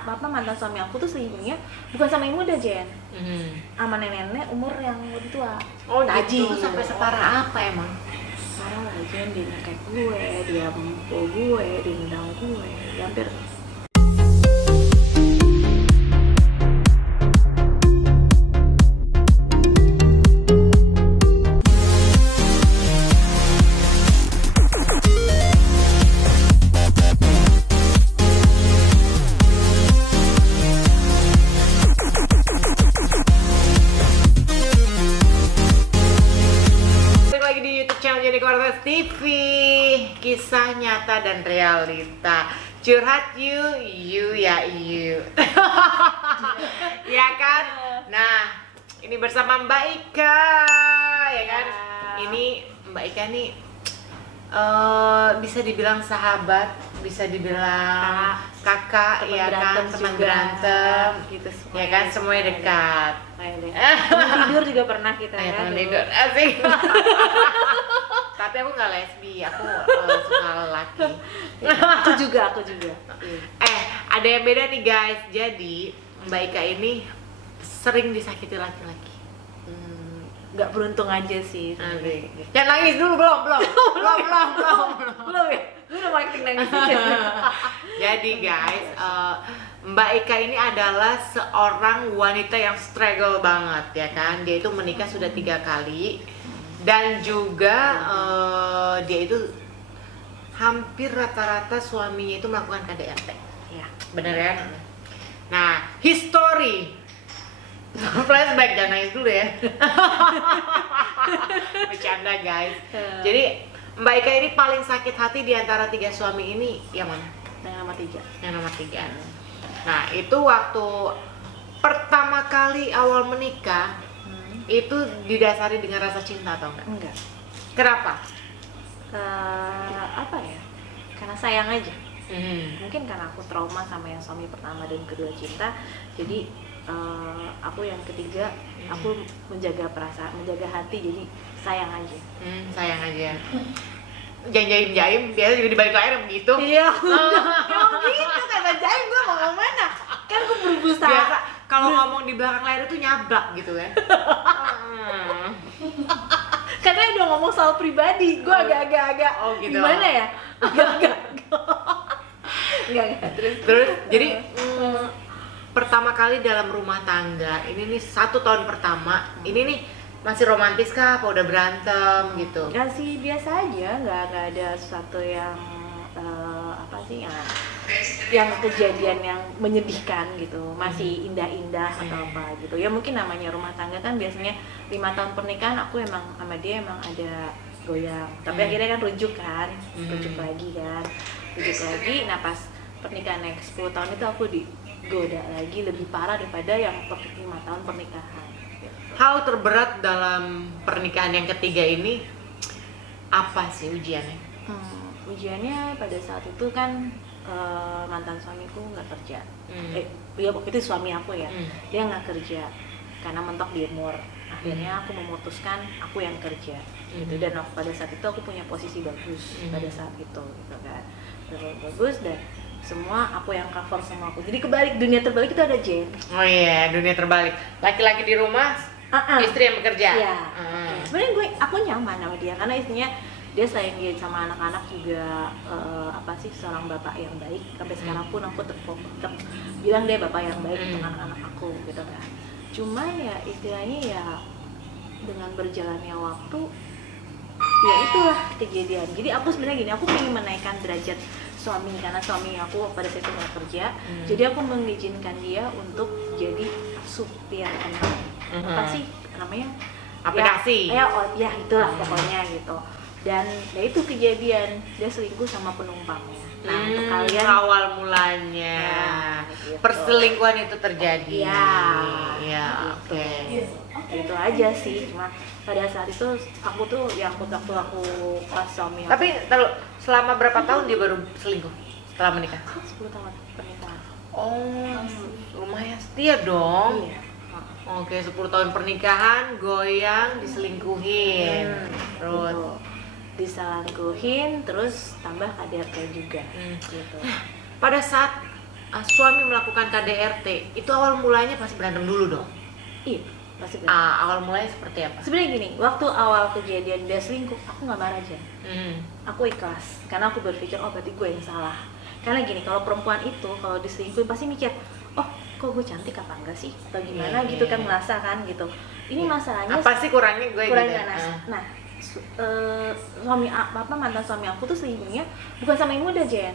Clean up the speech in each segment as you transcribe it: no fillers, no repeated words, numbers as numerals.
apa mantan suami aku tuh selingkuhnya bukan sama yang muda, Jen. Sama nenek-nenek umur yang lebih tua. Oh Taji gitu, sampai separah apa emang? Parah lah, Jen. Dia nyekek gue, dia mukul gue, dia nendang gue, dia hampir. TV, kisah nyata dan realita, curhat you ya you. Ya kan? Nah, ini bersama Mbak Ika, ya kan? Ini Mbak Ika nih bisa dibilang sahabat, bisa dibilang kakak, ya kan, teman berantem, gitu, ya kan, semuanya dekat. Teman tidur juga pernah kita ya. Teman tidur, asik. Tapi aku nggak lesbi, aku suka lelaki. Aku juga. Ada yang beda nih guys. Jadi Mbak Ika ini sering disakiti laki-laki. Nggak beruntung aja sih. Jangan nangis dulu, belum ya. Lu udah acting nangis aja. Jadi guys, Mbak Ika ini adalah seorang wanita yang struggle banget, ya kan? Dia itu menikah sudah 3 kali. Dan juga dia itu hampir rata-rata suaminya itu melakukan KDRT. Ya, bener ya? Nah, history flashback, jangan nangis dulu ya. Bercanda guys. Jadi Mbak Ika ini paling sakit hati di antara 3 suami ini yang mana? Yang nomor 3. Yang nomor 3. Nah, itu waktu pertama kali awal menikah, itu didasari dengan rasa cinta atau enggak? Enggak. Kenapa? Apa ya? Karena sayang aja. Mungkin karena aku trauma sama yang suami pertama dan kedua cinta. Jadi aku yang ketiga, aku menjaga perasaan, menjaga hati. Jadi sayang aja. Sayang aja. Jaim biasa juga di balik layar begitu. Iya. Emang gitu kata Jaim, gue mau kemana? Kan gue berusaha. Biasa kalau ngomong di belakang layar itu nyablak gitu kan. Katanya udah ngomong soal pribadi, gue agak-agak gitu. Gimana ya? Agak-agak Terus jadi pertama kali dalam rumah tangga, ini nih 1 tahun pertama, ini nih masih romantis kah? Apa udah berantem gitu? Enggak sih, biasa aja, nggak ada sesuatu yang apa sih yang kejadian yang menyedihkan gitu, masih indah-indah atau apa gitu. Ya mungkin namanya rumah tangga kan biasanya 5 tahun pernikahan aku emang sama dia emang ada goyang. Tapi akhirnya kan rujuk lagi. Nah pas pernikahan next 10 tahun itu aku digoda lagi lebih parah daripada yang 5 tahun pernikahan. Hal terberat dalam pernikahan yang ketiga ini apa sih ujiannya? Ujiannya pada saat itu kan mantan suamiku nggak kerja. Ya waktu itu suami aku ya, dia nggak kerja karena mentok di umur. Akhirnya aku memutuskan aku yang kerja gitu. Dan pada saat itu aku punya posisi bagus pada saat itu gitu kan, bagus, dan semua aku yang cover sama aku. Jadi kebalik, dunia terbalik itu ada Jen. Oh iya, dunia terbalik. Laki-laki di rumah, istri yang bekerja. Iya. Sebenarnya aku nyaman sama dia karena istrinya, dia selain dia sama anak-anak juga seorang bapak yang baik. Sampai sekarang pun aku tetap bilang dia bapak yang baik untuk anak-anak aku gitu kan. Cuman ya istilahnya ya dengan berjalannya waktu ya itulah kejadian. Jadi aku sebenarnya gini, aku ingin menaikkan derajat suami karena suami aku pada saat itu nggak kerja. Jadi aku mengizinkan dia untuk jadi supir apa sih namanya, aplikasi ya itulah pokoknya gitu. Dan ya itu kejadian, dia selingkuh sama penumpangnya. Nah untuk kalian awal mulanya gitu. Perselingkuhan itu terjadi. Ya oke. Itu aja sih. Cuma pada saat itu aku tuh yang waktu aku pas suami aku. Tapi selama berapa tahun dia baru selingkuh setelah menikah? 10 tahun pernikahan. Oh, lumayan setia dong. Iya. Oke, 10 tahun pernikahan, goyang, diselingkuhin. Terus diselingkuhin, terus tambah KDRT juga. Gitu. Pada saat suami melakukan KDRT, itu awal mulanya pasti berantem dulu dong. Iya, pasti berantem. Awal mulanya seperti apa? Sebenarnya gini, waktu awal kejadian dia selingkuh, aku nggak marah aja. Hmm. Aku ikhlas, karena aku berpikir, oh berarti gue yang salah. Karena gini, kalau perempuan itu, kalau diselingkuhin pasti mikir, oh kok gue cantik apa enggak sih? Atau gimana gitu kan, merasa kan gitu. Ini masalahnya apa sih kurangnya gue kurang gitu? ganas. Nah, mantan suami aku tuh selingkuhnya bukan sama yang muda, Jen.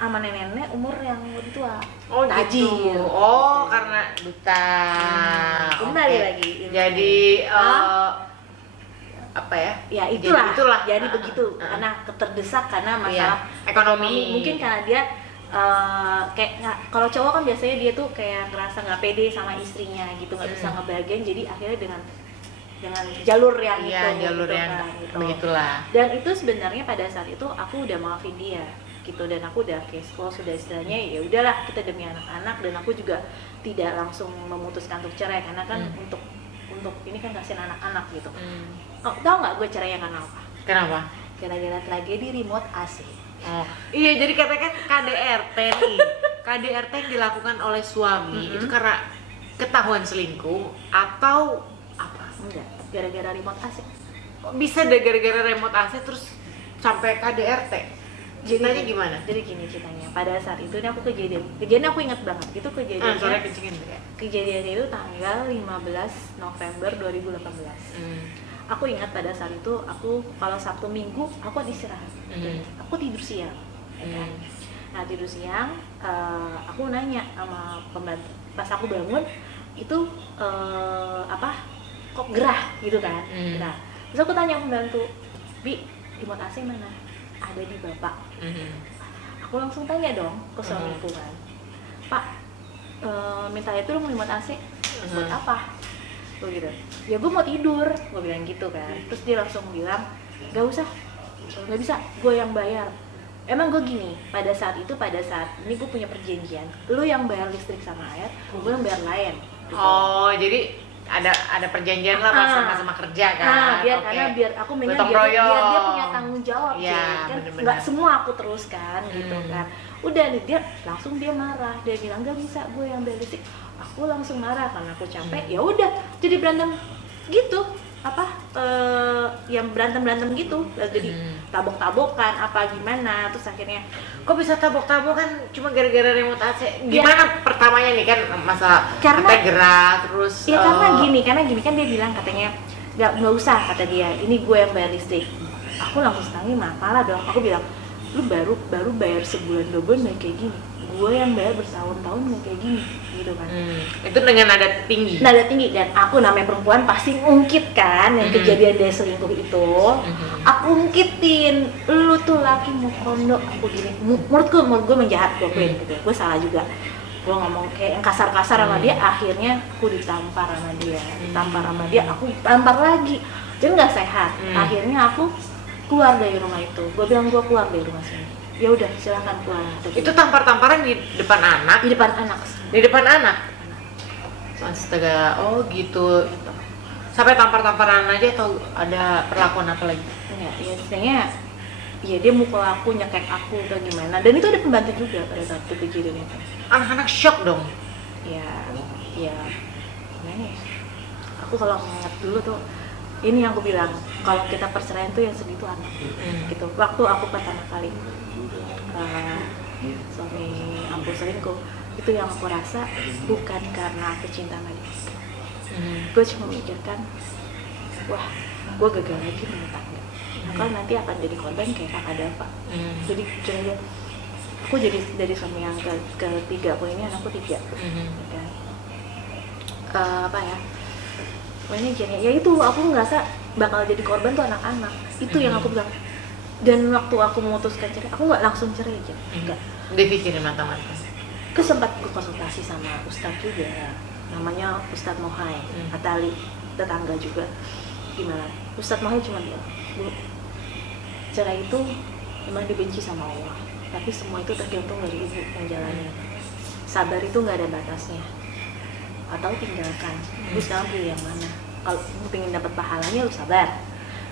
Sama nenek-nenek umur yang lebih tua. Oh Tajir. gitu. Oh karena duta. Kembali lagi. Jadi apa ya? Ya itulah. Jadi Ah, begitu karena keterdesak karena masalah ekonomi. Mungkin karena dia kayak kalau cowok kan biasanya dia tuh kayak ngerasa nggak pede sama istrinya gitu, nggak bisa ngebahagiain, jadi akhirnya dengan jalur yang jalur gitu, yang kan, gitu. begitulah. Dan itu sebenarnya pada saat itu aku udah maafin dia gitu, dan aku udah case close, sudah istilahnya ya udahlah kita demi anak-anak, dan aku juga tidak langsung memutuskan untuk cerai karena kan untuk ini kan kasihan anak-anak gitu. Oh, tau nggak gue cerainya karena apa? Kenapa? Gara-gara tragedi remote AC. Oh iya, jadi katakan KDRT nih. KDRT yang dilakukan oleh suami itu karena ketahuan selingkuh atau apa? Enggak, gara-gara remote AC. Bisa deh gara-gara remote AC terus sampai KDRT. Ceritanya gimana? Jadi gini ceritanya. Pada saat itu ini aku kejadian aku ingat banget. Itu kejadiannya. Soalnya kencingin ya. Kejadiannya itu tanggal 15 November 2018. Aku ingat pada saat itu aku kalau Sabtu Minggu aku istirahat. Aku tidur siang. Kan? Nah tidur siang, aku nanya sama pembantu. Pas aku bangun itu kok gerah gitu kan? Gerah. Terus aku tanya pembantu, Bi, remote AC mana? Ada di bapak. Aku langsung tanya dong ke suamiku kan, Pak, minta itu dong remote AC. Buat apa? Gue gitu. Ya gue mau tidur, gue bilang gitu kan. Terus dia langsung bilang, gak usah, gak bisa, gue yang bayar. Emang gue gini, pada saat ini gue punya perjanjian, lu yang bayar listrik sama air, gue yang bayar lain gitu. Oh jadi ada perjanjian lah sama kerja kan? Karena biar aku biar dia punya tanggung jawab ya, kan, nggak semua aku teruskan gitu kan. Udah nih dia marah, dia bilang gak bisa, gue yang bayar listrik. Aku langsung marah karena aku capek. Ya udah, jadi berantem gitu, yang berantem gitu, jadi tabok-tabokan apa gimana. Terus akhirnya kok bisa tabok-tabokan cuma gara-gara remote AC? Gimana pertamanya nih kan masalah katanya gerah terus? Ya karena gini kan dia bilang katanya nggak usah, kata dia, ini gue yang bayar listrik. Aku langsung setangnya marah dong. Aku bilang, lu baru bayar sebulan 2 bulan kayak gini, gue yang bayar bertahun-tahun kayak gini gitu kan. Itu dengan nada tinggi, dan aku namanya perempuan pasti ngungkit kan yang kejadian dia selingkuh itu. Aku ngungkitin, lu tuh laki mau kondok, aku gini, menurut gue menjahat, gue gitu, gue salah juga, gue ngomong kayak yang kasar-kasar sama dia. Akhirnya aku ditampar sama dia, aku tampar lagi, jadi nggak sehat. Akhirnya aku keluar dari rumah itu. Gue bilang gue keluar dari rumah sini. Ya udah silakan keluar. Itu tampar-tamparan di depan anak? Di depan anak. Di depan anak? Astaga, oh gitu. Sampai tampar-tamparan aja atau ada perlakuan apa lagi? Enggak, ya istilahnya ya dia mukul aku, nyekek aku atau gimana. Dan itu ada pembantu juga pada saat itu kejadian itu. Anak-anak shock dong? Ya gimana ya? Aku kalau ngeliat dulu tuh, ini yang aku bilang, kalau kita perceraian tuh yang sedih tuh anak. Gitu. Waktu aku pertama kali suami aku selingkuh, itu yang aku rasa bukan karena aku cinta sama dia. Gue cuma memikirkan, wah, gue gagal lagi rumah tangga. Kalau nanti akan jadi korban kayak kakak Dava. Jadi aku jadi dari suami yang ketiga, aku ini anakku 3. Kan? Ini ya itu aku ngerasa bakal jadi korban tuh anak-anak. Itu yang aku bilang. Dan waktu aku memutuskan cerai, aku nggak langsung cerai aja, enggak. Dipikirin matang-matang. Sempat gue konsultasi sama Ustadz juga, namanya Ustadz Mohai Atali, tetangga juga. Gimana? Ustadz Mohai cuma bilang, Bu, cerai itu memang dibenci sama Allah, tapi semua itu tergantung dari ibu yang jalannya. Sabar itu nggak ada batasnya. Atau tinggalkan. Lu sekarang pilih yang mana? Kalau lu pengen dapat pahalanya, lu sabar.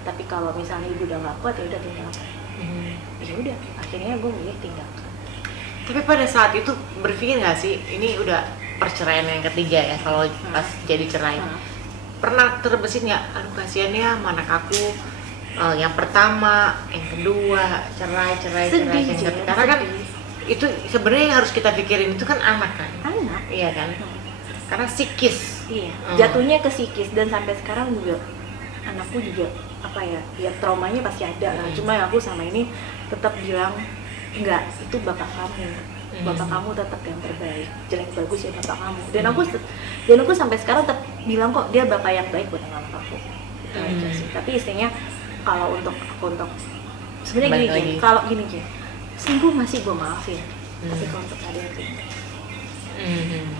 Tapi kalau misalnya ibu udah nggak kuat, ya udah tinggalkan. Ya udah, akhirnya gue milih tinggalkan. Tapi pada saat itu berpikir nggak sih, ini udah perceraian yang ketiga ya kalau pas jadi cerai. Pernah terbesit nggak, aduh kasihan ya sama anak aku, yang pertama, yang kedua, cerai. Karena kan itu sebenarnya yang harus kita pikirin itu kan anak kan. Anak. Iya kan? Karena psikis. Iya. Jatuhnya ke psikis, dan sampai sekarang juga anakku juga apa ya traumanya pasti ada lah. Cuma aku sama ini tetap bilang enggak, itu bapak kamu. Bapak kamu tetap yang terbaik, jelek bagus ya bapak kamu. Dan aku sampai sekarang tetap bilang kok dia bapak yang baik buat anak aku. Itu aja sih. Tapi istilahnya kalau untuk sebenarnya gini, kalau gini selingkuh masih gue maafin. Tapi kalau untuk ada yang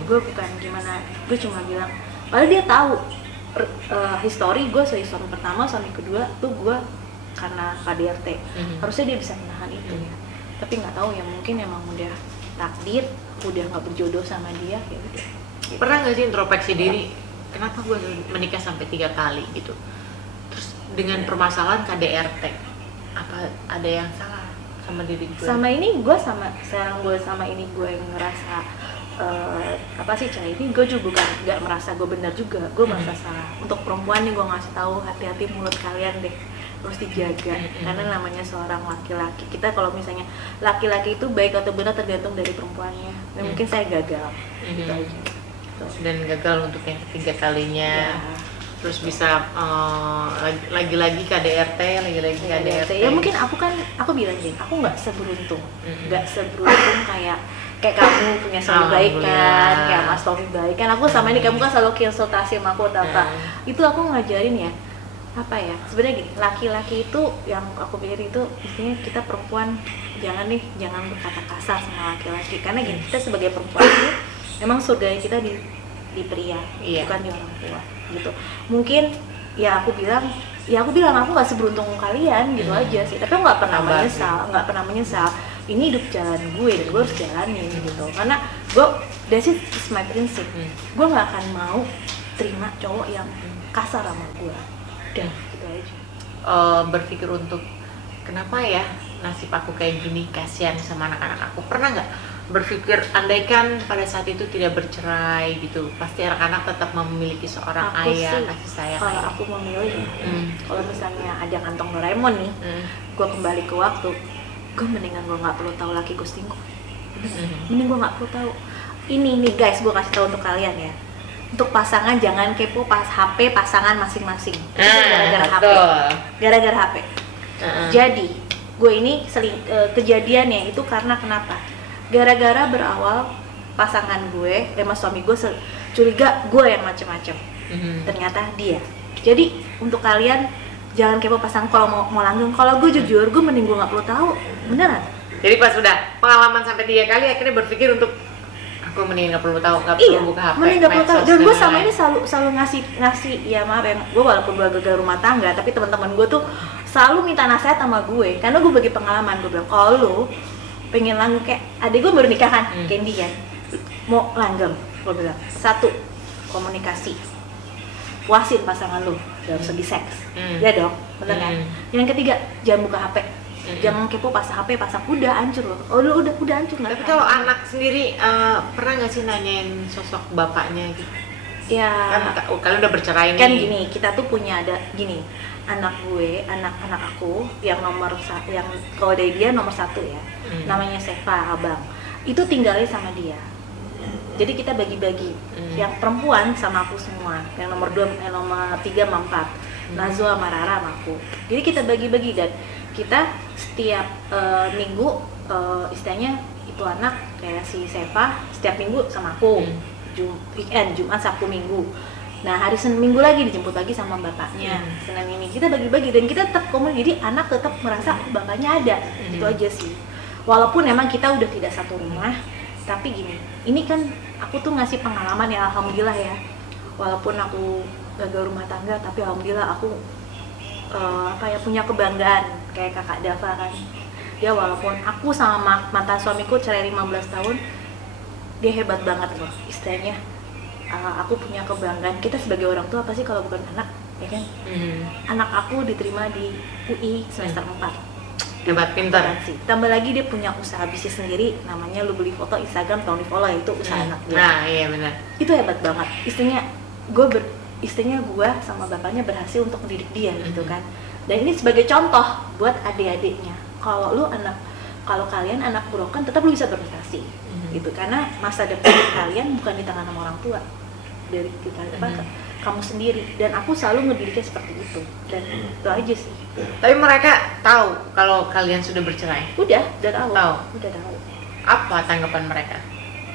gue bukan gimana, gue cuma bilang, padahal dia tahu histori gue, suami pertama, suami kedua tuh gue karena KDRT. Harusnya dia bisa menahan itu ya. Tapi nggak tahu ya, mungkin emang udah takdir, udah nggak berjodoh sama dia ya udah. Pernah nggak sih introspeksi diri, kenapa gue menikah sampai 3 kali gitu? Terus dengan permasalahan KDRT, apa ada yang salah sama diri gue? Sama ini gue sama ini gue yang ngerasa ini gue juga bukan nggak merasa gue benar juga, gue merasa salah. Untuk perempuan nih gue ngasih tahu, hati-hati mulut kalian deh, harus dijaga. Karena namanya seorang laki-laki, kita kalau misalnya laki-laki itu baik atau benar tergantung dari perempuannya. Dan mungkin saya gagal gitu aja. Dan gagal untuk yang ketiga kalinya. Terus bisa lagi-lagi KDRT. Ya mungkin aku bilang gini, aku nggak seberuntung kayak kamu punya suami baik kan, kayak Mas Taufik baik kan. Aku sama ini, kamu kan selalu konsultasi sama aku atau apa. Itu aku ngajarin ya, apa ya, sebenarnya gini, laki-laki itu yang aku pikir itu intinya kita perempuan jangan berkata kasar sama laki-laki. Karena gini, kita sebagai perempuan itu emang surga kita di pria, bukan di orang tua gitu. Mungkin aku bilang aku nggak seberuntung kalian gitu aja sih. Tapi aku nggak pernah menyesal. Ini hidup jalan gue dan gue harus jalanin gitu. Karena that's my prinsip. Gue nggak akan mau terima cowok yang kasar sama gue. Udah gitu aja. Berpikir untuk kenapa ya nasib aku kayak gini, kasihan sama anak-anak aku. Pernah nggak berpikir, andaikan pada saat itu tidak bercerai gitu, pasti anak-anak tetap memiliki seorang ayah, kasih sayang. Kalau aku memilih, kalau misalnya ada kantong Doraemon nih, gue kembali ke waktu, gue mendingan gue nggak perlu tahu laki gue selingkuh. Mending gue nggak perlu tahu. Ini nih guys, gue kasih tahu untuk kalian ya. Untuk pasangan jangan kepo pas HP pasangan masing-masing. Itu gara-gara HP. Gara-gara HP. Jadi gue ini kejadiannya itu karena kenapa? Gara-gara berawal pasangan gue, sama suami gue curiga gue yang macem-macem. Ternyata dia. Jadi untuk kalian jangan kepo pasangan kalau mau langgeng. Kalau gue jujur, gue mending gue nggak perlu tahu, beneran. Jadi pas udah pengalaman sampai 3 kali, akhirnya berpikir untuk aku mending nggak perlu tahu, nggak perlu buka HP. Mending nggak perlu tahu. Dan gue sama ini selalu ngasih ya maaf ya, gue walaupun gue gagal rumah tangga, tapi teman-teman gue tuh selalu minta nasihat sama gue, karena gue bagi pengalaman. Gue bilang, kalau lu pengen langgeng, kayak adik gue baru nikah kan, Candy kan, mau langgeng, gue bilang 1, komunikasi, puasin pasangan lu dalam segi seks, ya dong, bener kan? Yang ketiga, jangan buka HP, jangan kepo pas HP pasang, udah hancur loh. Oh lu udah hancur. Tapi kalau anak sendiri pernah nggak sih nanyain sosok bapaknya gitu? Ya kan kalian udah bercerai nih. Kan gini, kita tuh punya ada gini, anak aku yang yang kalau dari dia nomor 1 ya, namanya Seva, abang, itu tinggalnya sama dia. Jadi kita bagi-bagi, yang perempuan sama aku semua, yang nomor 3 sama 4, Nazwa sama Rara sama aku. Jadi kita bagi-bagi, dan kita setiap minggu istilahnya itu anak kayak si Seva setiap minggu sama aku, weekend, Jumat, Sabtu, Minggu. Nah hari Senin Minggu lagi dijemput lagi sama bapaknya. Senin ini kita bagi-bagi dan kita tetap komunikasi, jadi anak tetap merasa bapaknya ada. Itu aja sih. Walaupun emang kita udah tidak satu rumah, tapi gini, ini kan aku tuh ngasih pengalaman ya, alhamdulillah ya. Walaupun aku gagal rumah tangga, tapi alhamdulillah aku punya kebanggaan kayak kakak Dava kan. Dia walaupun aku sama mantan suamiku cerai 15 tahun, dia hebat banget loh istilahnya. Aku punya kebanggaan. Kita sebagai orang tua apa sih kalau bukan anak, ya kan? Anak aku diterima di UI semester 4. Hebat, pintar. sih. Tambah lagi dia punya usaha bisnis sendiri, namanya Lu Beli Foto Instagram tolong di follow, itu usaha anak gue. Nah iya benar. Itu hebat banget. Istrinya gue sama bapaknya berhasil untuk mendidik dia gitu kan. Dan ini sebagai contoh buat adik-adiknya. Kalau kalian anak broken, tetap lu bisa berprestasi gitu, karena masa depan kalian bukan di tangan orang tua, dari kita kamu sendiri. Dan aku selalu ngedidiknya seperti itu, dan itu aja sih. Tapi mereka tahu kalau kalian sudah bercerai? Udah tahu. Udah tahu. Apa tanggapan mereka?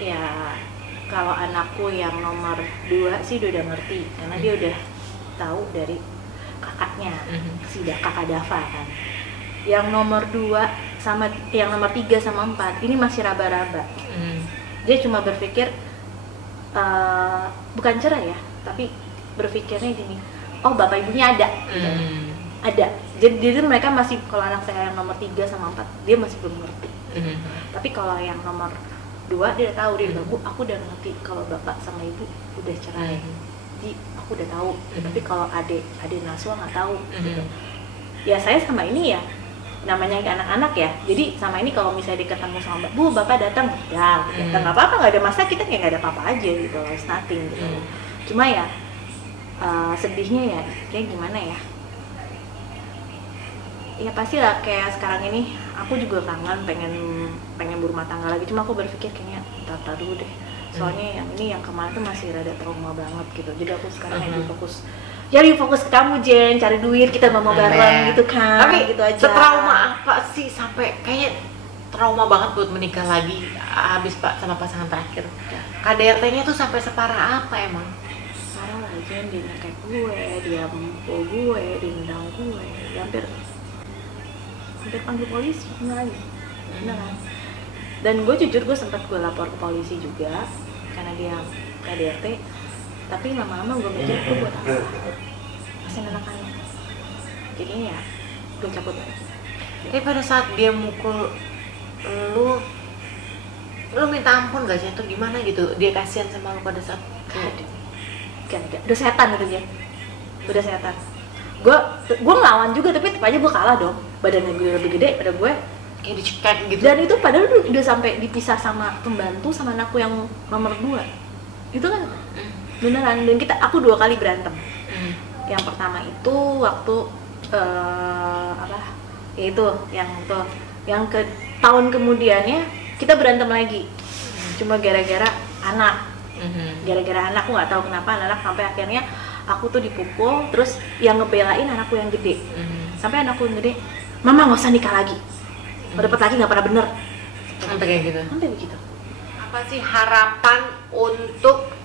Ya kalau anakku yang nomor 2 sih udah ngerti, karena dia udah tahu dari kakaknya, kakak Dava kan. Yang nomor 2 sama yang nomor 3 sama 4 ini masih raba-raba. Dia cuma berpikir bukan cerai ya, tapi berpikirnya gini, oh bapak ibunya ada gitu. Ada. Jadi mereka masih, kalau anak saya yang nomor 3 sama 4 dia masih belum ngerti. Tapi kalau yang nomor 2 dia tahu, dia bilang, Bu, aku udah ngerti kalau bapak sama ibu udah cerai. Jadi aku udah tahu. Tapi kalau adik Naswa nggak tahu gitu. Ya saya sama ini ya namanya anak-anak ya, jadi sama ini kalau misalnya dia ketemu sama Bu, bapak datang, ya datang nggak apa-apa, nggak ada masalah, kita kayak nggak ada apa-apa aja gitu loh, it's nothing gitu. Cuma ya sedihnya ya kayak gimana ya, ya pasti lah kayak sekarang ini aku juga kangen pengen berumah tangga lagi, cuma aku berpikir kayaknya tar dulu deh, soalnya yang ini yang kemarin tuh masih rada trauma banget gitu. Jadi aku sekarang lagi fokus ke kamu, Jen, cari duit, kita mau bareng gitu kan. Tapi gitu aja. Setrauma apa sih sampai kayaknya trauma banget buat menikah lagi habis sama pasangan terakhir? KDRT-nya tuh sampai separah apa emang? Parah lah, Jen, dia kayak gue, dia mukul gue, dia nendang gue, dia hampir panggil polisi, beneran. Dan gue jujur, gue sempat gue lapor ke polisi juga karena dia KDRT. Tapi lama-lama gue mikir, itu buat apa? Kasian anak-anak. Jadinya ya, gue cabut aja. Tapi pada saat dia mukul lu minta ampun gak sih? Atau gimana gitu? Dia kasihan sama lu pada saat Gak ada. Udah setan gitu dia. Udah setan. Gue ngelawan juga, tapi tetap aja gue kalah dong. Badannya gue lebih gede pada gue. Kayak dicekek gitu. Dan itu padahal udah sampai dipisah sama pembantu sama anakku yang nomor 2. Itu kan beneran. Dan aku 2 kali berantem. Yang pertama itu waktu yang ke tahun kemudiannya kita berantem lagi. Cuma gara-gara anak. Gara-gara anak, aku nggak tahu kenapa anak sampai akhirnya aku tuh dipukul, terus yang ngebelain anakku yang gede. Sampai anakku yang gede, Mama nggak usah nikah lagi. Mau dapet lagi nggak pernah bener. Sampai kayak gitu. Sampai begitu. Apa sih harapan untuk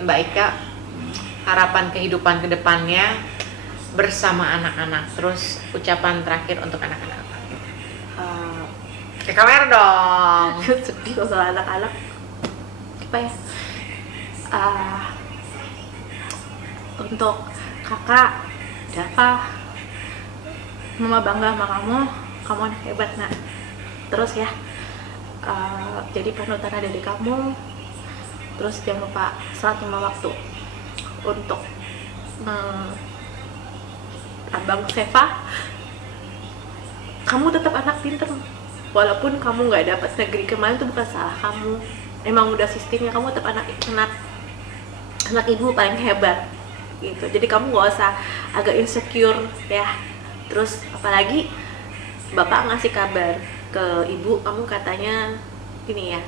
Mbak Ika, harapan kehidupan kedepannya bersama anak-anak, terus ucapan terakhir untuk anak-anak apa? Ke kamera dong. Sedih kalau soal anak-anak. Apa ya? Untuk kakak, Dava, Mama bangga sama kamu anak hebat nak. Terus ya, jadi panutan adik kamu. Terus jangan lupa sholat 5 waktu. Untuk Abang Seva, kamu tetap anak pinter. Walaupun kamu nggak dapat negeri kemarin, itu bukan salah kamu. Emang udah sistemnya, kamu tetap anak ibu paling hebat gitu. Jadi kamu nggak usah agak insecure ya. Terus apalagi bapak ngasih kabar ke ibu, kamu katanya ini ya,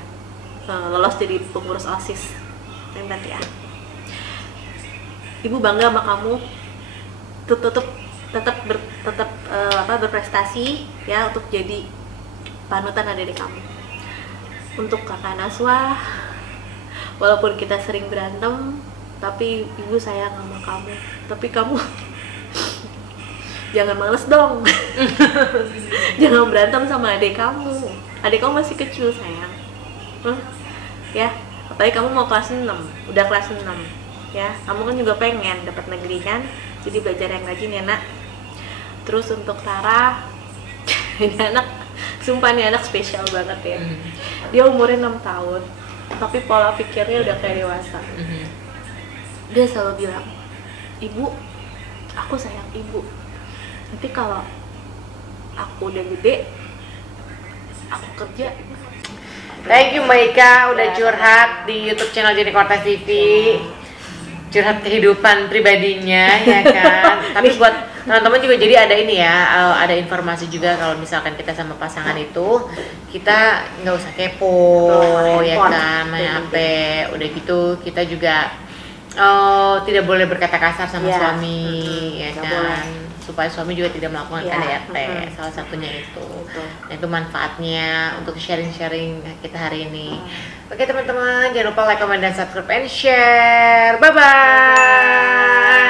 lolos jadi pengurus OSIS. Hebat ya. Ibu bangga sama kamu. Tetap berprestasi ya, untuk jadi panutan adik kamu. Untuk kakak Naswa, walaupun kita sering berantem, tapi ibu sayang sama kamu. Tapi kamu jangan males dong. Jangan berantem sama adik kamu. Adik kamu masih kecil sayang. Ya, apalagi kamu mau kelas 6, udah kelas 6 ya. Kamu kan juga pengen dapat negeri kan, jadi belajar yang rajin ya nak. Terus untuk Tara, ini anak, sumpah nih anak spesial banget ya. Dia umurnya 6 tahun, tapi pola pikirnya udah kayak dewasa. Dia selalu bilang, ibu, aku sayang ibu. Nanti kalau aku udah gede, aku kerja. Thank you Mbak Ika udah Ya, curhat di YouTube channel Jenny Cortez TV. Curhat kehidupan pribadinya ya kan. Tapi buat teman-teman juga jadi ada ini ya, ada informasi juga kalau misalkan kita sama pasangan itu kita nggak usah kepo ya kan, main HP. Udah gitu kita juga tidak boleh berkata kasar sama suami ya nggak kan. boleh. Supaya suami juga tidak melakukan Ya, KDRT, salah satunya itu. Betul. Nah, itu manfaatnya untuk sharing-sharing kita hari ini. Oke teman-teman, jangan lupa like, comment, dan subscribe and share. Bye bye.